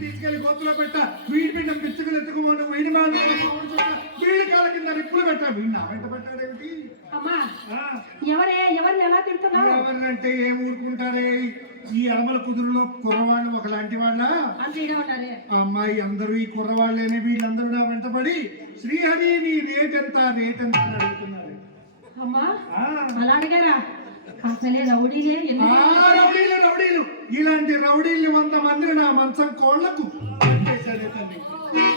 తీసుకెళ్ళి గొంతులో పెట్ట వీడి పిండం పిచ్చుకలు ఎత్తుకుపోవడం వీడి మాల వీడి కాల కింద నిప్పులు పెట్టా వీడిని నా వెంట పెట్టాడేమిటి ఎవరే? ఎవరిని ఎలా తింటున్నావు? ఎవరినంటే ఏం ఊరుకుంటారే? ఈ అలమల కుదురులో కుర్రవాళ్ళు ఒకలాంటి వాళ్ళ? అమ్మాయి అందరూ ఈ కుర్రవాళ్ళేనే వీళ్ళందరూ నా వెంటపడి శ్రీహరి నీ రేట్ ఎంత రేట్ ఎంత అడుగుతున్నారు. అమ్మా అలా అడిగారా అసలే రౌడీలే ఆ రౌడీలు రౌడీలు. ఇలాంటి రౌడీలు వంద మందిని నా మంచం కోళ్ళకు పట్టేశాడే తల్లి.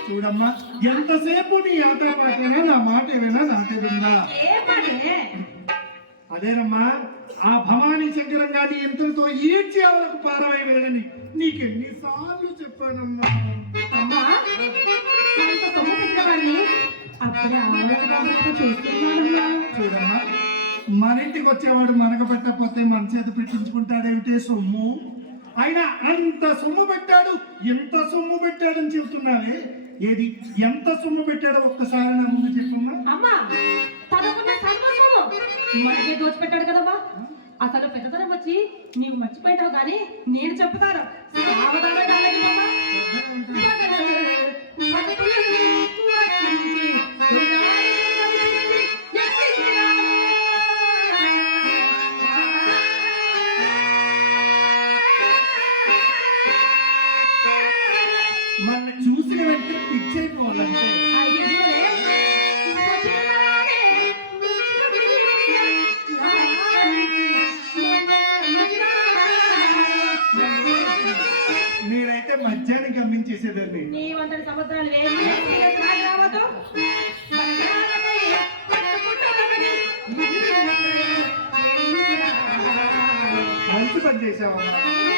చూడమ్మా ఎంతసేపు నీ ఆట మాటేనా నా మాట ఏమైనా ఏ మాటే అదేనమ్మా ఆ భవానీ శంకరంగా నీ ఇంతటితో ఈడ్చి అవలకు వెళ్ళని నీకెన్నిసార్లు చెప్పానమ్మా. చూడమ్మా మన ఇంటికి వచ్చేవాడు మనకు పెట్టకపోతే మన చేతి పెట్టించుకుంటాడేమిటే సొమ్ము? అయినా అంత సొమ్ము పెట్టాడు ఎంత సొమ్ము పెట్టాడని చెబుతున్నావే? ఏది? ఎంత సొమ్ము పెట్టాడో ఒక్కసారి నా ముందు చెప్పమ్మా. అమ్మా తనకున్న సర్వస్వము మనకే దోచిపెట్టాడు కదమ్మా. అసలు పెద్దతనం వచ్చి నీవు మర్చిపోయినావు కానీ నేను చెప్తాను. మంచి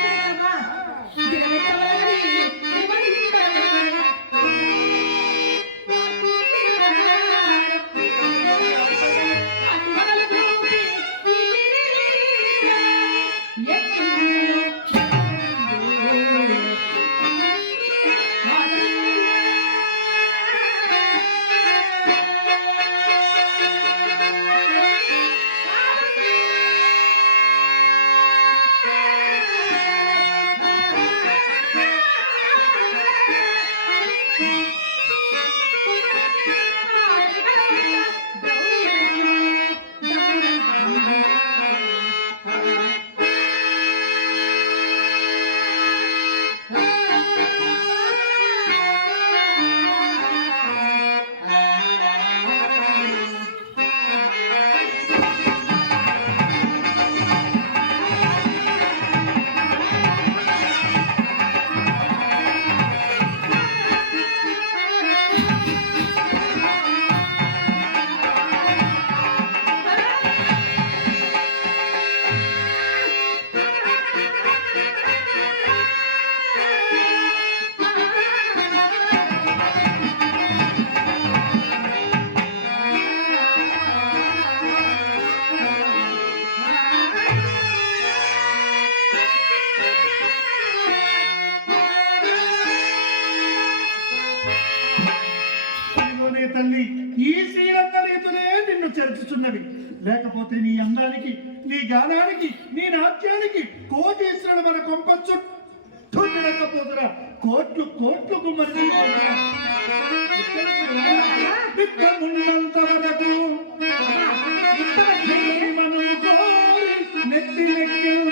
గానానికి నీ నాట్యానికి కోటీశ్వరుడు మన కొంప చుట్టూ తిరగకపోతున్నా కోట్లు కోట్లు గుమ్మరి ఉన్నంత వరకు కోరి నెత్తి లెక్కించుకొనగలయో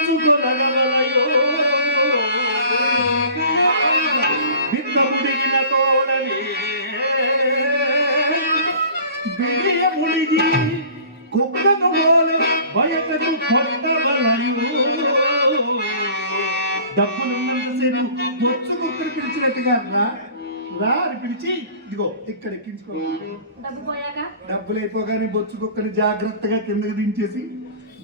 రా అని పిలిచి ఇదిగో ఇక్కడ ఎక్కించుకో డబ్బు పోయాక? డబ్బులు అయిపోగానే బొచ్చు కుక్కని జాగ్రత్తగా కిందకి దించేసి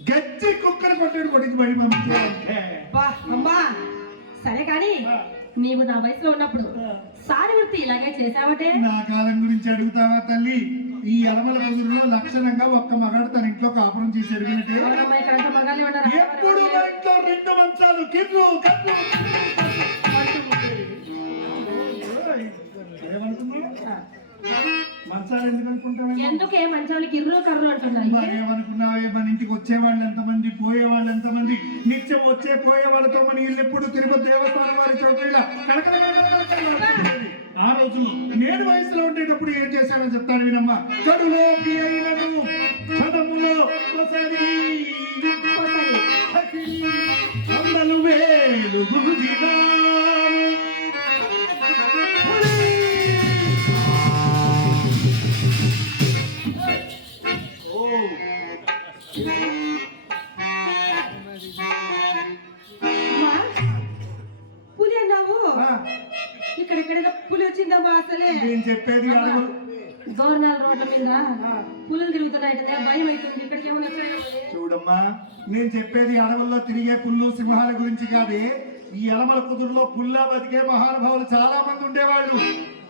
గచ్చి కుక్కని కొట్టాడు కొడుకు బడి పంపించాలంటే బా అమ్మా. సరే కానీ నీవు నా వయసులో ఉన్నప్పుడు సారి వృత్తి ఇలాగే చేసావటే నా కాలం గురించి అడుగుతావా తల్లి? ఈ ఎలమల కుదురులో లక్షణంగా ఒక్క మగాడు తన ఇంట్లో కాపురం చేసి? ఎప్పుడు మా ఇంట్లో రెండు మంచాలు కిర్రు కట్లు మంచాలు ఎందుకు అంటున్నాయి ఏమనుకున్నావే మన ఇంటికి వచ్చేవాళ్ళు ఎంతమంది పోయేవాళ్ళు ఎంతమంది నిత్యం వచ్చే పోయే వాళ్ళతో మన ఇల్లు ఎప్పుడు తిరుపతి దేవస్థానం వారి చోట ఇలా. ఆ రోజుల్లో నేను వయసులో ఉండేటప్పుడు ఏం చేశానో చెప్తాను వినమ్మా ఒకసారి. వందలు వేలు. ఆ, ఇక్కడ ఎక్కడైనా పులి వచ్చిందమ్మా అసలే? నేను చెప్పేది అడుగు గవర్నర్ రోడ్ల మీద పులులు తిరుగుతున్నాయి భయం అవుతుంది ఇక్కడికి ఏమైనా. చూడమ్మా నేను చెప్పేది అడవుల్లో తిరిగే పుల్లు సింహాల గురించి కాదే. ఈ ఎలమల కుదురులో పుల్లా బతికే మహానుభావులు చాలా మంది ఉండేవాళ్ళు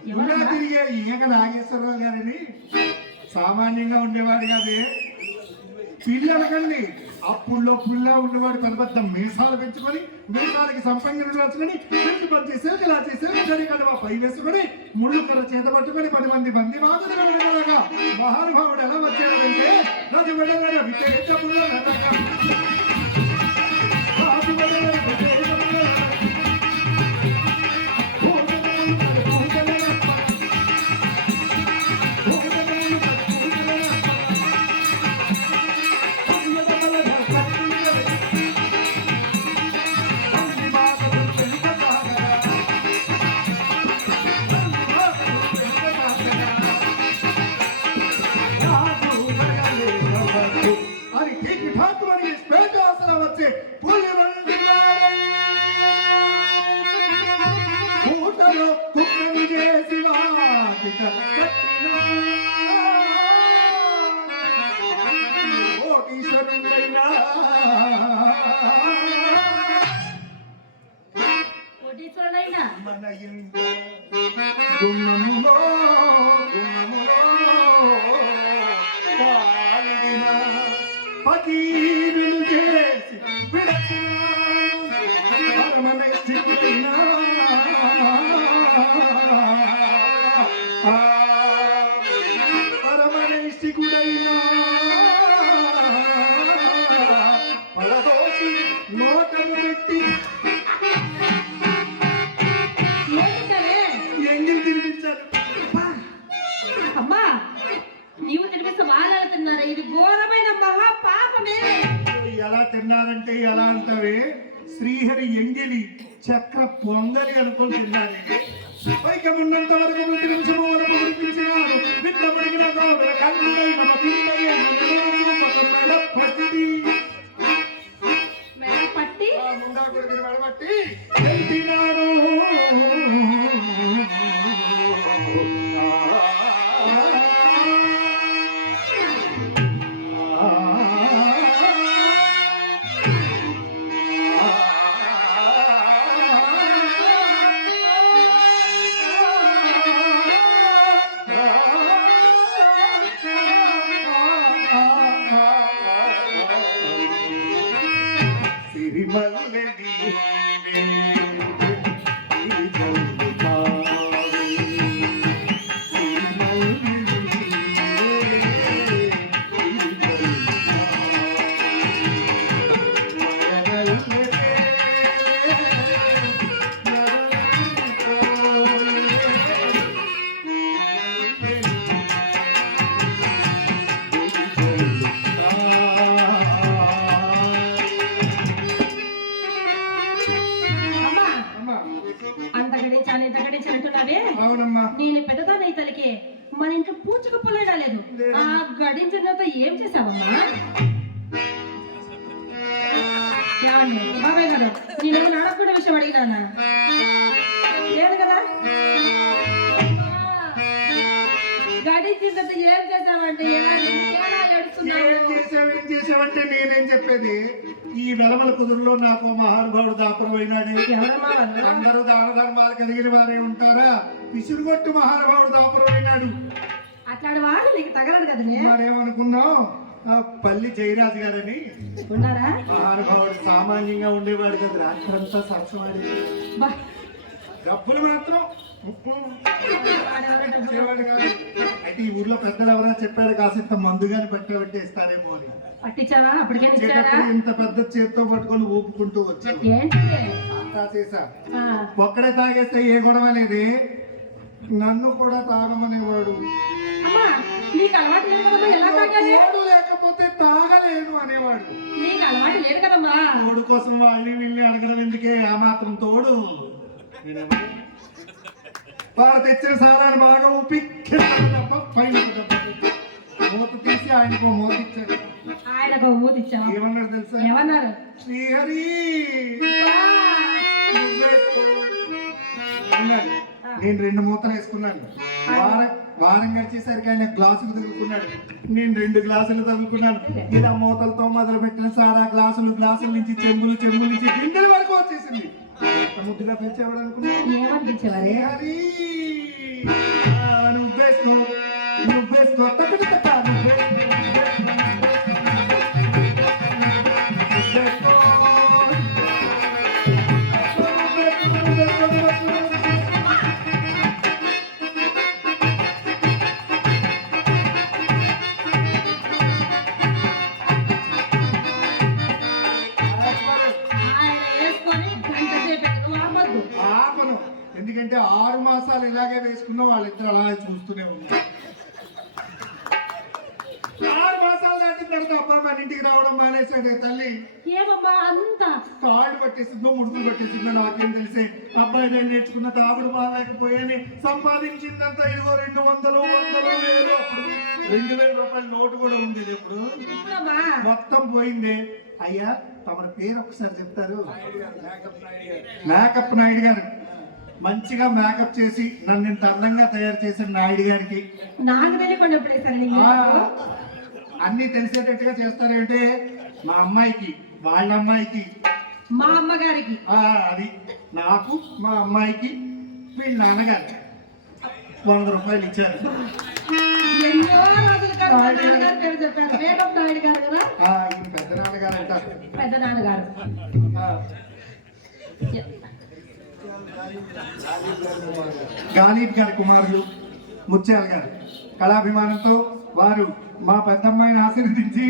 పుల్లా తిరిగే ఈగ నాగేశ్వరరావు గారిని సామాన్యంగా ఉండేవాడు కాదే. పిల్లలకండి. అప్పుల్లో పుల్లా ఉండేవాడు తన పెద్ద మీసాలు పెంచుకొని మీసాలకి సంపంగిని రాసుకొని చెట్టు పని చేసే ఇలా చేసే ఇద్దరి కడవ పై వేసుకొని ముళ్ళు కర్ర చేత పట్టుకొని పది మంది బంది వాదులు వెళ్ళగా మహానుభావుడు ఎలా వచ్చాడంటే నది వెళ్ళగల విద్య ఏం చేసావంటే ఏం నేనేం చెప్పేది? ఈ వెలమల కుదురులో నాకు మహానుభావుడు దాపురం అయినాడే ఎవరమ్మా వాళ్ళు? అందరూ దాన ధర్మాలు కలిగిన వారే ఉంటారా? విసురుగొట్టు మహానుభావుడు దాపురం అయినాడు అట్లాంటి వాళ్ళు నీకు తగలదు కదనే మరేమనుకున్నాం ఆ పల్లి జయరాజు గారని. ఉన్నారా మహానుభావుడు సామాన్యంగా ఉండేవాడు కదా రాత్రంతా సరసవాడి బా. డబ్బులు మాత్రం అయితే ఈ ఊర్లో పెద్దలు ఎవరైనా చెప్పారు కాసింత మందుగాని పెట్టబెట్టి ఇస్తారేమో అని. పట్టించావా? అప్పటికే ఇంత పెద్ద చేత్తో పట్టుకొని ఊపుకుంటూ వచ్చాను అంతా చేశా. ఒక్కడే తాగేస్తే ఏ గొడవ అనేది నన్ను కూడా తాగమనేవాడు లేకపోతే తాగలేను అనేవాడు. తోడు కోసం వాళ్ళని వీళ్ళని అడగడం ఎందుకే? ఆ మాత్రం తోడు. వారు తెచ్చిన సారాన్ని బాగా పైన కొట్టి, మూత తీసి ఆయనకు మూత ఇచ్చాడు ఆయనకు మూతి ఏమన్నాడు తెలుసా? ఏమన్నారు? శ్రీహరి. నేను రెండు మూతలు వేసుకున్నాను. వారం వారం గడిచేసరికి ఆయన గ్లాసులు తగులుకున్నాడు. నేను రెండు గ్లాసులు తగులుకున్నాను. ఇలా మూతలతో మొదలు పెట్టిన సారా గ్లాసులు గ్లాసుల నుంచి చెంబులు చెంబుల నుంచి గిండెల వరకు వచ్చేసింది. ముద్దుగా పిలిచేవాడు అనుకున్నాను పిలిచేవారు? నువ్వేసుకో ఇలాగే వేసుకున్నా వాళ్ళిద్దరు అలా చూస్తూనే ఉన్నారు. ఆరు మాసాలు దాటిన తర్వాత అబ్బా మన ఇంటికి రావడం మానేశాడు తల్లి. ఏమమ్మా అంత? కాళ్ళు పట్టేసిందో ముడుకులు పట్టేసిందో నాకేం తెలిసే. అబ్బాయి నేను నేర్చుకున్న తాగుడు మాలేకపోయాని సంపాదించిందంతా ఇదిగో రెండు వందలు వందలు వేలు రెండు వేల రూపాయల నోటు కూడా ఉంది ఇప్పుడు మొత్తం పోయింది. అయ్యా తమ పేరు ఒకసారి చెప్తారు. మేకప్ నాయుడు గారు. మంచిగా మేకప్ చేసి నన్ను ఇంత అందంగా తయారు చేసిన నాయుడు గారికి. నాకు తెలియకుండా అన్ని తెలిసేటట్టుగా చేస్తారంటే మా అమ్మాయికి వాళ్ళ అమ్మాయికి. మా అమ్మగారికి? అది నాకు మా అమ్మాయికి వీళ్ళ నాన్నగారు వంద రూపాయలు ఇచ్చారు. ఎన్నో రోజుల పేరు చెప్పారు. మేకప్ నాయుడు గారు కదా? పెద్ద నాన్నగారు అంటారు. పెద్ద నాన్నగారు. గాలిబ్ గారి కుమారులు ముత్యాల గారు కళాభిమానంతో వారు మా పెద్దమ్మాయిని ఆశీర్వదించి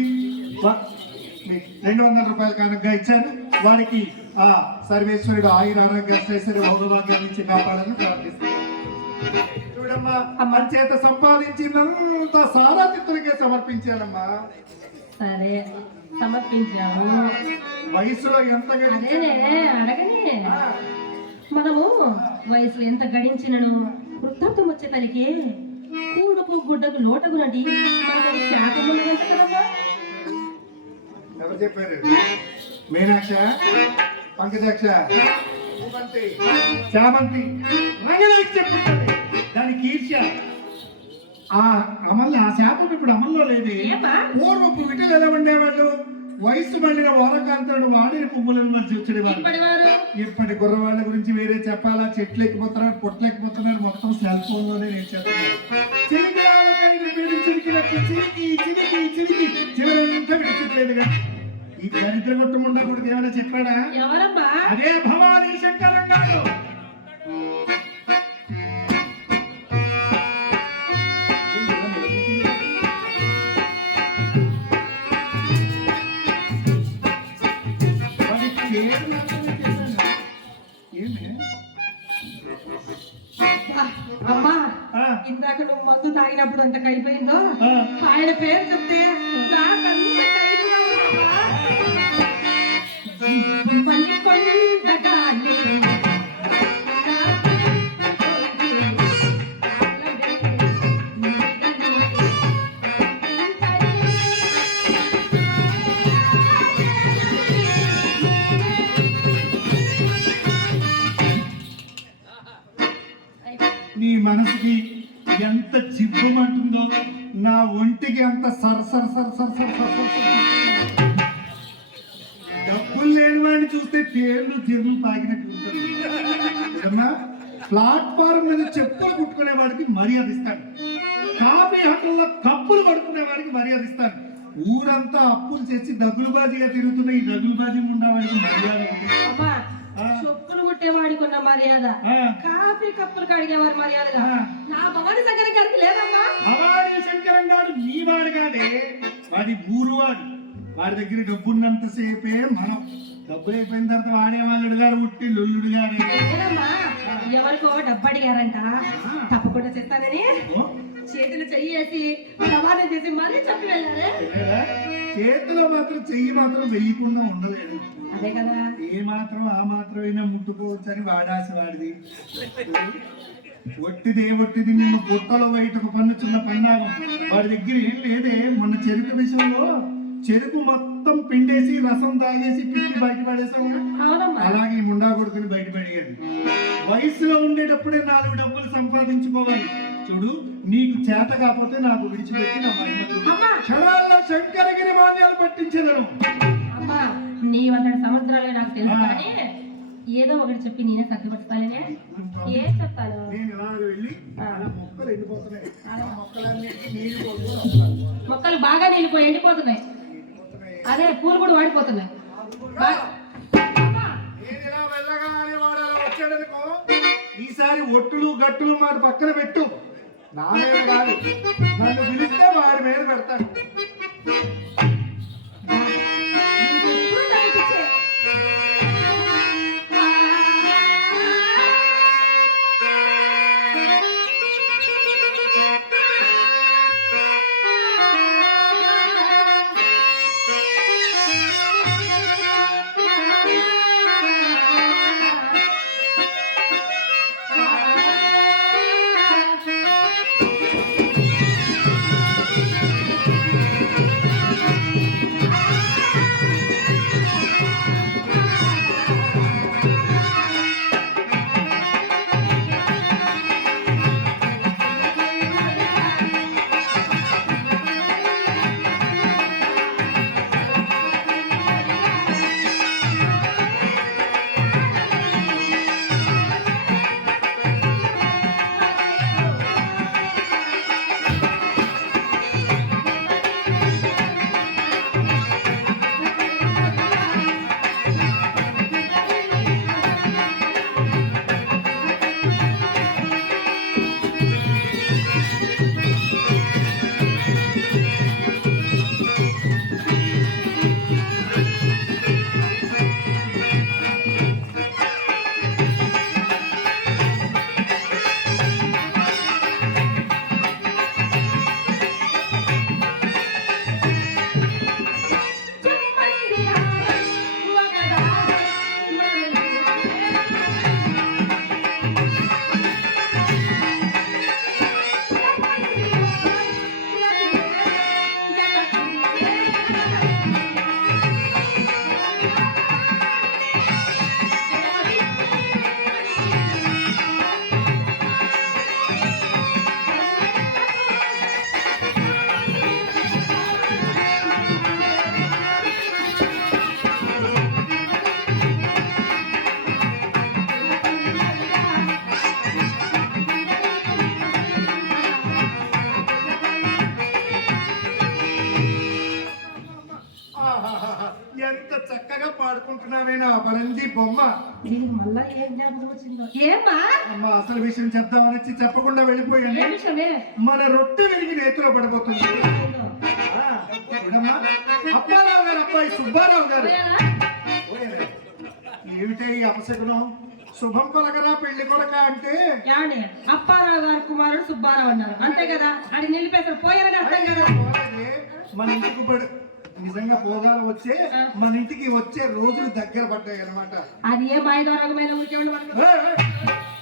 రెండు వందల రూపాయల కానుకగా ఇచ్చారు. వారికి ఆ సర్వేశ్వరుడు ఆయుర ఆరోగ్య శ్రేశ్వరి భౌరభాగ్యాలు ఇచ్చి కాపాడని ప్రార్థిస్తున్నాను చూడమ్మా మన చేత సంపాదించినంత సారాతిత్తులకే సమర్పించానమ్మా సరే సమర్పించాము. వయసులో ఎంత అడగని. మనము వయసులో ఎంత గడించినను వృద్ధాప్తం వచ్చే తల్లికి కూడుకు గుడ్డకు ఎవరు చెప్పారు? మీనాక్ష పంకజాక్ష చామంతి చెప్తున్నది దానికి ఈర్ష్య ఆ అమలు ఆ శాపం ఇప్పుడు అమల్లో లేదు? పూర్వపు విటలు ఎలా ఉండేవాళ్ళు వయసు మళ్ళిన వారకాంతరుడు వాడిని పువ్వులను వచ్చే వచ్చేవాడు ఇప్పటి గుర్రవాళ్ళ గురించి వేరే చెప్పాలా? చెట్లు ఎక్కిపోతున్నారు పొట్లు ఎక్కిపోతున్నారు మొత్తం సెల్ ఫోన్లోనే నేర్చేస్తున్నారు ఈ దరిద్ర కొట్టముండా కొడుకు ఏమైనా చెప్పాడా? అదే భవానీ శంకర అమ్మా ఇందాక నువ్వు మందు తాగినప్పుడు అంత కలిపోయిందో ఆ. ఆయన పేరు చెప్తే నాకంత డబ్బులు లేని వాడిని చూస్తే పేర్లు జిర్లు తాగినట్టు ఉంటుంది? ప్లాట్ఫారం మీద చెప్పులు కుట్టుకునే వాడికి మర్యాద ఇస్తాను కాఫీ హోటల్లో కప్పులు పడుకునే వాడికి మర్యాద ఇస్తాను ఊరంతా అప్పులు చేసి దగులుబాజీగా తిరుగుతున్న ఈ దగులుబాజీ ఉన్న వాడికి మర్యాద. చొప్పులు కుట్టేవాడికి ఉన్న మర్యాద. కాఫీ కప్పులు కడిగేవారు మర్యాదగా. నా భవాని గారికి లేదమ్మా వాడి ఊరువాడు. వాడి దగ్గర డబ్బున్నంత సేపే మనం. డబ్బు అయిపోయిన తర్వాత వాడేవాళ్ళుడు గారు ఉట్టి లొల్లుడు గారే. ఎవరికో డబ్బు అడిగారంట. తప్పకుండా చేస్తానని ఓ, చేతులు చెయ్యేసి రవాణా చేసి మళ్ళీ చెప్పి వెళ్ళారే? చేతిలో మాత్రం చెయ్యి మాత్రం వెయ్యకుండా ఉండలేదు. అదే కదా. ఏ మాత్రం ఆ మాత్రమైనా ముట్టుకోవచ్చు అని వాడాస వాడిది. ఒట్టిది ఏ ఒట్టిది నిన్ను బుట్టలో బయటకు పన్నుచున్న పన్నాగం వాడి దగ్గర ఏం లేదే. మొన్న చెరుకు విషయంలో చెరుకు మొత్తం పిండేసి రసం తాగేసి పిండి బయట పడేసాము అలాగే ముండా కొడుకుని బయటపడేయాలి వయసులో ఉండేటప్పుడే నాలుగు డబ్బులు సంపాదించుకోవాలి. చూడు నీకు చేత కాకపోతే నాకు విడిచిపెట్టి నా క్షణాల్లో శంకరగిరి మాన్యాలు పట్టించేదను. అమ్మా నీ వందల సంవత్సరాలే నాకు తెలుసు కానీ ఏదో ఒకటి చెప్పి నేనే సర్దుపడతానే నిలిపోయి ఎండిపోతున్నాయి. అదే పూలు కూడా వాడిపోతున్నాయి. ఈసారి ఒట్టులు గట్టులు మాట పక్కన పెట్టు. నా మీద కాదు. నన్ను పిలిస్తే వాడి మీద పెడతాను వచ్చి చెప్పకుండా వెళ్ళిపోయాను మన రొట్టె విరిగి నేతిలో పడిపోతుంది. అప్పారావు గారు అబ్బాయి సుబ్బారావు గారు? ఏమిటే ఈ అపశకునం? శుభం కొలకరా పెళ్ళి కొలక అంటే? అప్పారావు గారు కుమారుడు సుబ్బారావు అన్నారు. అంతే కదా? అది నిలిపేసారు పోయారని అర్థం కదా. మన ఇంటికి పడు. నిజంగా పోగాలు వచ్చే మన ఇంటికి వచ్చే రోజులు దగ్గర పడ్డాయి అన్నమాట. అది ఏ ఊరికేమండి మనకు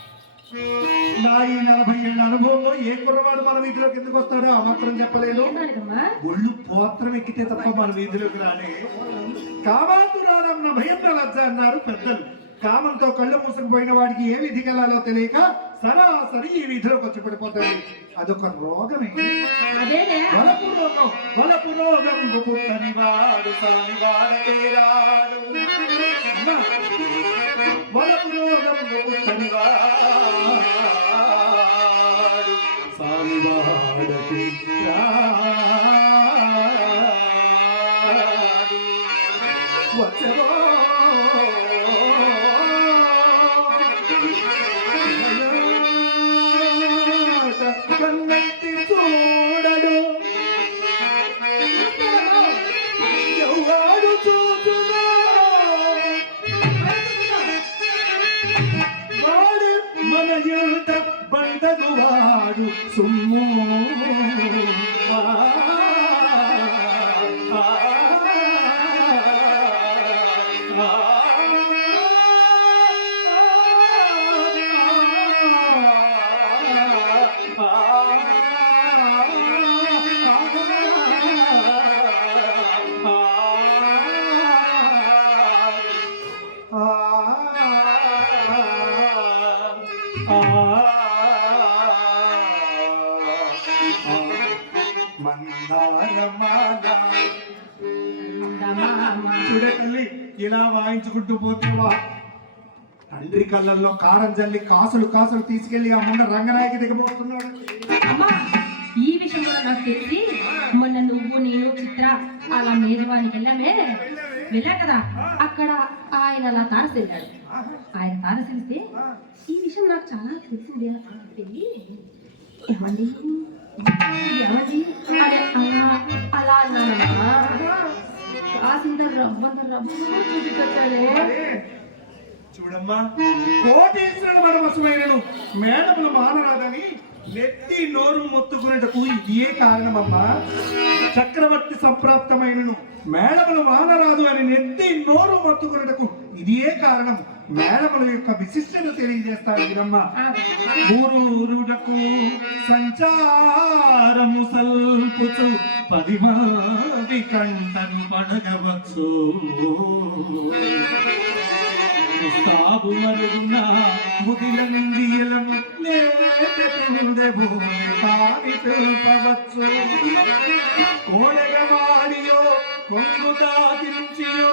నా ఈ నలభై ఏళ్ళ అనుభవంలో ఏ కుర్రవాడు మన వీధిలోకి ఎందుకు వస్తాడో ఆ మాత్రం చెప్పలేదు? ఒళ్ళు పోత్రం ఎక్కితే తప్ప మన వీధిలోకి రాలే కామాతురాలన్న భయం లజ్జ అన్నారు పెద్దలు. కామంతో కళ్ళు మూసుకుపోయిన వాడికి ఏ విధి కలాలో తెలియక సరాసరి ఈ వీధిలోకి వచ్చి పడిపోతాడు. అదొక రోగమే. వలపు రోగం వలపు రోగం పుట్టని వాడు சாமி வாடகை వాయించుకుంటూ పోతే తండ్రి కళ్ళల్లో కారం జల్లి కాసులు కాసులు తీసుకెళ్ళి ఆ ముండ రంగనాయకి దిగబోతున్నాడు అమ్మా ఈ విషయం కూడా నాకు తెలిసి మొన్న నువ్వు నేను చిత్ర అలా మేజవానికి వెళ్ళామే. వెళ్ళా కదా? అక్కడ ఆయన అలా తారసిల్లాడు. ఆయన తారసిలిస్తే ఈ విషయం నాకు చాలా తెలిసింది వెళ్ళి ఏమండి? ఏమండి? అలా అలా అన్నానమ్మా. చూడమ్మా కోటేశ్వరుడు మనమసమైనను మేడములు మానరాదని నెత్తి నోరు మొత్తుకునేటకు ఏ కారణమమ్మా. చక్రవర్తి సంప్రాప్తమైనను. మేడములు మానరాదు అని నెత్తి నోరు మొత్తుకునేటకు ఇదే కారణం. మేడముల యొక్క విశిష్టత తెలియజేస్తాను వినమ్మా ఆ, ఊరూరుడకు సంచారము సల్పుచు పది మంది కంటను పడగవచ్చు. సాబు మరుగున ముదిల నిందియలను లేకుండే భూమి కాని తెలుపవచ్చు కోడగవాడియో కొంగు దాగించియో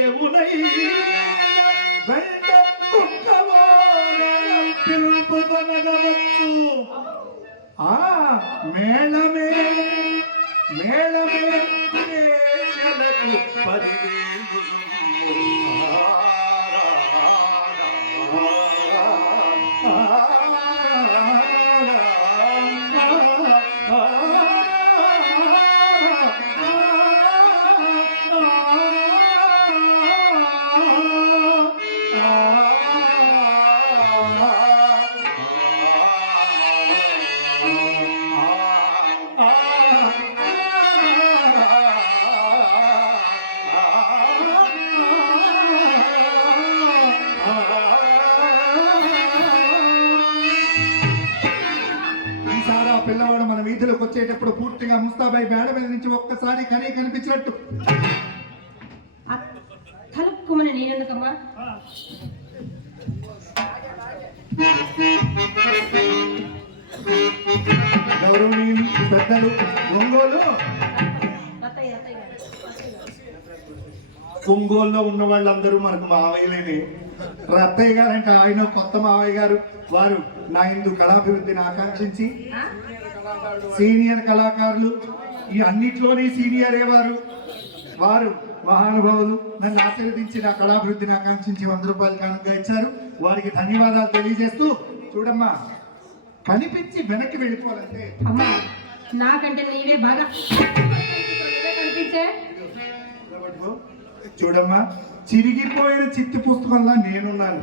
ఒక్కసారి కనీ కనిపించినట్టు. నేనెందుకమ్మా? గౌరవనీయులు పెద్దలు ఒంగోలు. ఒంగోలులో ఉన్న వాళ్ళందరూ మనకు మావయ్యలేని. రత్తయ్య గారు అంటే ఆయన కొత్త మావయ్య గారు. వారు నా ఇందు కళాభివృద్ధిని ఆకాంక్షించి? సీనియర్ కళాకారులు ఈ అన్నిట్లోనే సీనియరే వారు? వారు మహానుభావులు. నన్ను ఆశీర్వదించి నా కళాభివృద్ధిని ఆకాంక్షించి వంద రూపాయలు కానుక ఇచ్చారు. వారికి ధన్యవాదాలు తెలియజేస్తూ చూడమ్మా కనిపించి వెనక్కి వెళ్ళిపోవాలంటే. అమ్మా నాకంటే నీవే బాగా కనిపించే. చూడమ్మా చిరిగిపోయిన చిత్తి పుస్తకంలా నేనున్నాను.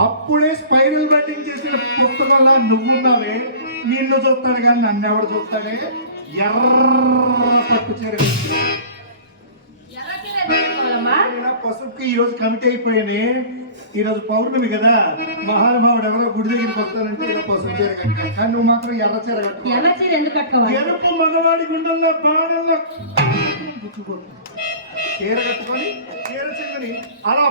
అప్పుడే స్పైరల్ బెట్టింగ్ చేసిన పుస్తకంలా నువ్వున్నావే. నిన్ను చూస్తాడు కానీ నన్ను ఎవడు చూస్తాడే? ఎర్ర పట్టు చీర పసుపుకి ఈ రోజు కమిటీ అయిపోయానే ఈ రోజు పౌర్ణమి కదా. మహానుభావుడు ఎవరో గుడి దగ్గరికి వస్తానంటే ఇలా పసుపు చీర కట్టుకో. కానీ నువ్వు మాత్రం ఎర్ర చీర ఎరుపు మగవాడి గుండెల్లో బాణంలో. చీర కట్టుకొని చీర చెంగుని అలా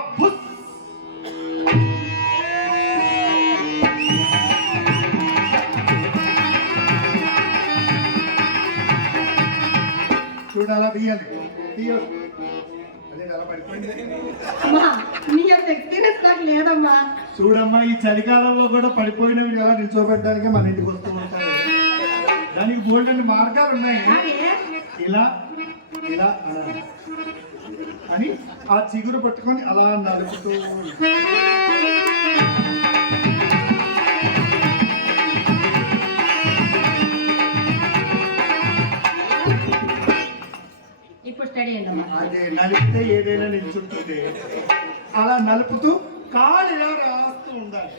లేదమ్మా. చూడమ్మా ఈ చలికాలంలో కూడా పడిపోయినవి ఎలా నిల్చోబెట్టడానికి మన ఇంటికి వస్తూ ఉంటారు. దానికి గోల్డెన్ మార్గాలు ఉన్నాయి. ఇలా ఇలా. అని ఆ చిగురు పట్టుకొని అలా నలుపుతూ అదే నలిపితే ఏదైనా నిల్చుంటుంది. అలా నలుపుతూ కాలు ఇలా రాస్తూ ఉండాలి.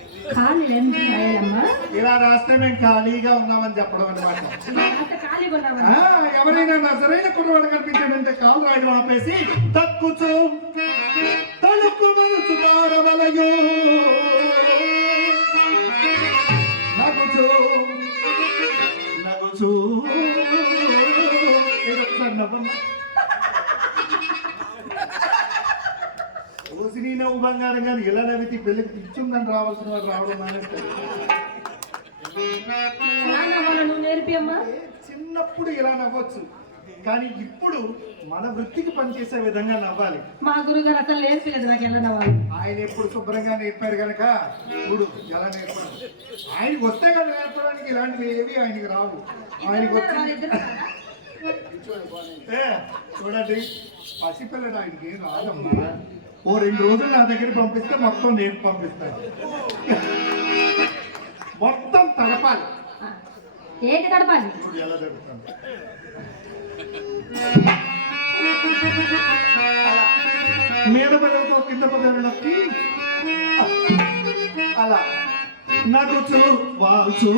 ఇలా రాస్తే మేము ఖాళీగా ఉన్నామని చెప్పడం అనమాట ఎవరైనా నా సరైన కుర్రవాడు కనిపించాడంటే కాలు రాయడం ఆపేసి తక్కుచు రావడం మానేస్తారు ఎలా నవ్వాలో నువ్వు నేర్పి అమ్మా. చిన్నప్పుడు ఇలా నవ్వచ్చు. కానీ ఇప్పుడు మన వృత్తికి పనిచేసే విధంగా నవ్వాలి. మా గురుగారు అసలు నేర్పలేదు నాకు ఎలా నవ్వాలి. ఆయన ఎప్పుడు శుభ్రంగా నేర్పారు కనుక ఇప్పుడు ఎలా నేర్పడం. ఆయనకి వస్తే కదా నేర్పడానికి ఇలాంటివి ఏవి ఆయనకి రావు. ఆయనకి వచ్చి చూడండి. పసిపిల్లడు ఆయనకి రాదమ్మా. ఓ రెండు రోజులు నా దగ్గర పంపిస్తే మొత్తం నేను పంపిస్తాను. మొత్తం తడపాలి. ఏంటి గడపాలి ఇప్పుడు ఎలా జరుగుతాను మీద పదవుతో కింద పదవి నొక్కి అలా నడుచు వాల్చు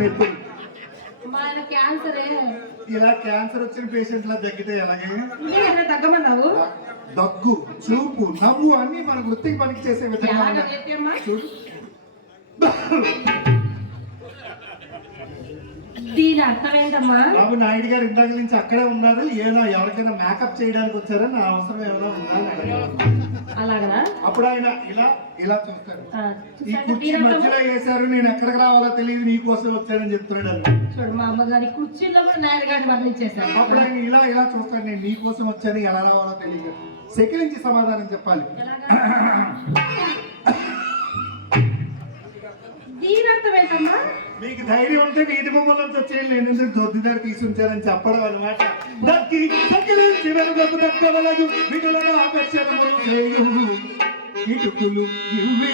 కక్కేసి నెప్పులు మా ఆయన క్యాన్సరే. ఇలా క్యాన్సర్ వచ్చిన పేషెంట్లా దగ్గితే ఎలాగే? తగ్గమన్నావు. దగ్గు చూపు నవ్వు అన్ని మన వృత్తికి పనికి చేసే విధంగా దీని అర్థం ఏంటమ్మా? బాబు నాయుడు గారు ఇందాక నుంచి అక్కడే ఉన్నారు. ఏదో ఎవరికైనా మేకప్ చేయడానికి వచ్చారా? నా అవసరం ఏమైనా ఉందా. అలాగనా? అప్పుడు ఆయన ఇలా ఇలా చూస్తారు ఈ కుర్చీ మధ్యలో వేశారు నేను ఎక్కడికి రావాలో తెలియదు నీ కోసం వచ్చానని చెప్తున్నాడు. చూడు మా అమ్మగారి కుర్చీలో కూడా నాయన గారిని వర్ణించేశారు అప్పుడు ఆయన ఇలా ఇలా చూస్తాడు నేను నీ కోసం వచ్చాను ఎలా రావాలో తెలియదు. సెకండ్ సమాధానం చెప్పాలి? దీని అర్థం ఏంటమ్మా మీకు ధైర్యం ఉంటే వీధి బొమ్మల వచ్చేయండి. నేను ఎందుకు దొద్దిదారి తీసి ఉంచానని చెప్పడం అనమాట దక్కి దక్కిలించి వెనుకకు దక్కవలగు విధులను ఆకర్షణములు చేయు ఇటుకులు ఇవి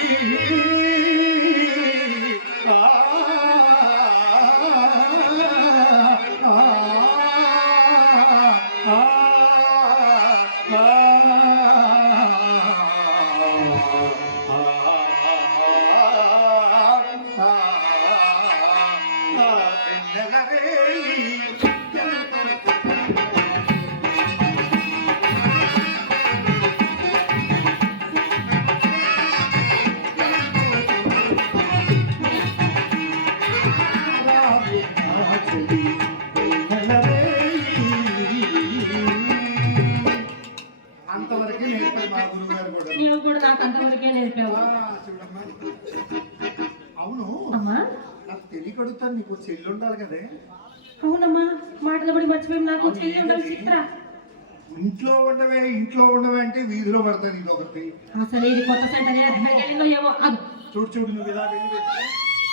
ఇంట్లో ఉండవే ఇంట్లో ఉండవే అంటే వీధిలో పడతాను ఇది ఒకటి అసలు ఇది కొత్త సెంటర్ చూడు చూడు నువ్వు ఇలా.